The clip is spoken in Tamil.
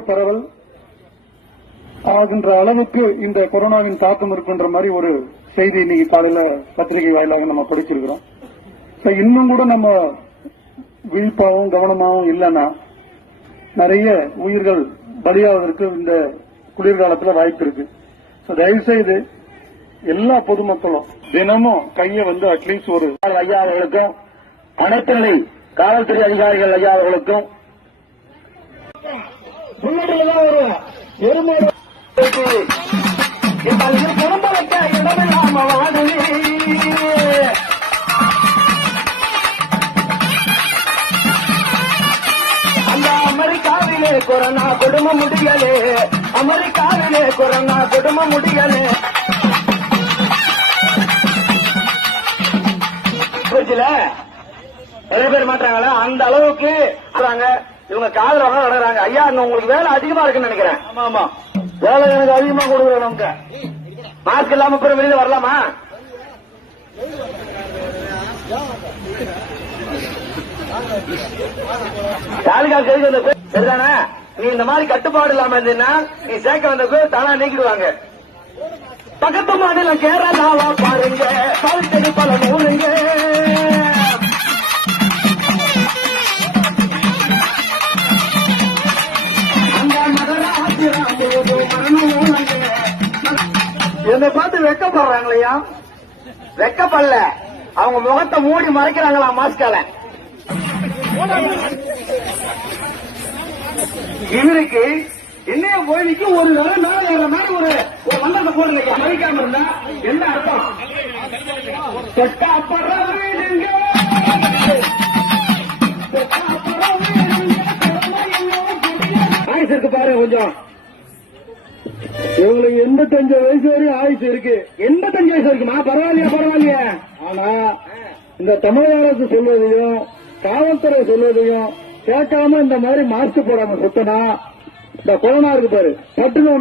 பரவல் ஆகின்ற அளவுக்கு இந்த கொரோனாவின் தாக்கம் இருக்குன்ற மாதிரி ஒரு செய்தி இன்னைக்கு காலையில பத்திரிகை வாயிலாக நம்ம படிச்சிருக்கிறோம். இன்னும் கூட நம்ம விழிப்பாகவும் கவனமாகவும் இல்லைன்னா நிறைய உயிர்கள் பலியாவதற்கு இந்த குளிர்காலத்தில் வாய்ப்பு இருக்கு. So, தயவு செய்து எல்லா பொதுமக்களும் தினமும் கையை வந்து அட்லீஸ்ட் ஒரு ஐயா அவர்களுக்கும் அனைத்து நிலை காவல்துறை அதிகாரிகள் ஐயா அவர்களுக்கும் முன்னாடிதான் ஒரு எருமையோட குடும்ப வைக்க இடமில்லாம வாடுவே அந்த அமெரிக்காவிலே கொரோனா கொடுமை முடியலே. அமெரிக்காவிலே கொரோனா கொடுமை முடியலே. போச்சுல நிறைய பேர் மாட்டாங்களா அந்த அளவுக்கு இவங்க காதல நடக்கிறாங்க ஐயா இன்னும் உங்களுக்கு வேலை அதிகமா இருக்குன்னு நினைக்கிறேன். ஆமா ஆமா வேலை எனக்கு அதிகமா கொடுக்குறேன் நமக்கு. மாஸ்க் இல்லாம பிற வெளியில வரலாமா? தாலுகா செய்தி வந்த பேர் சரிதானே? நீ இந்த மாதிரி கட்டுப்பாடு இல்லாம இருந்தீங்கன்னா நீ சேர்க்க வந்த பேர் தானா நீக்கிடுவாங்க. பக்கத்து மாநிலம் கேரளாவா பாருங்க. பல நூலுங்க என்னை பார்த்து வெக்கப்படுறாங்களையா? வெக்கப்படல. அவங்க முகத்தை மூடி மறைக்கிறாங்களா மாஸ்கால? இவருக்கு என்னைய கோயிலுக்கு ஒரு தடவை நாள் ஏற மாதிரி ஒரு ஒரு மண்டலத்தை போடுங்க மறைக்காம இருந்தா? என்ன அர்த்தம்? இருக்கு பாரு கொஞ்சம். இவங்களுக்கு எண்பத்தஞ்சு வயசு வரையும் ஆயுசு இருக்கு. எண்பத்தஞ்சு வயசு இருக்குமா? பரவாயில்லையா பரவாயில்லையா? ஆனா இந்த தமிழக அரசு சொல்வதையும் காவல்துறை சொல்வதையும் கேட்காம இந்த மாதிரி மாஸ்க் போடாம சுத்தனா இந்த கொரோனா இருக்கு பாரு. பட்டுன்னு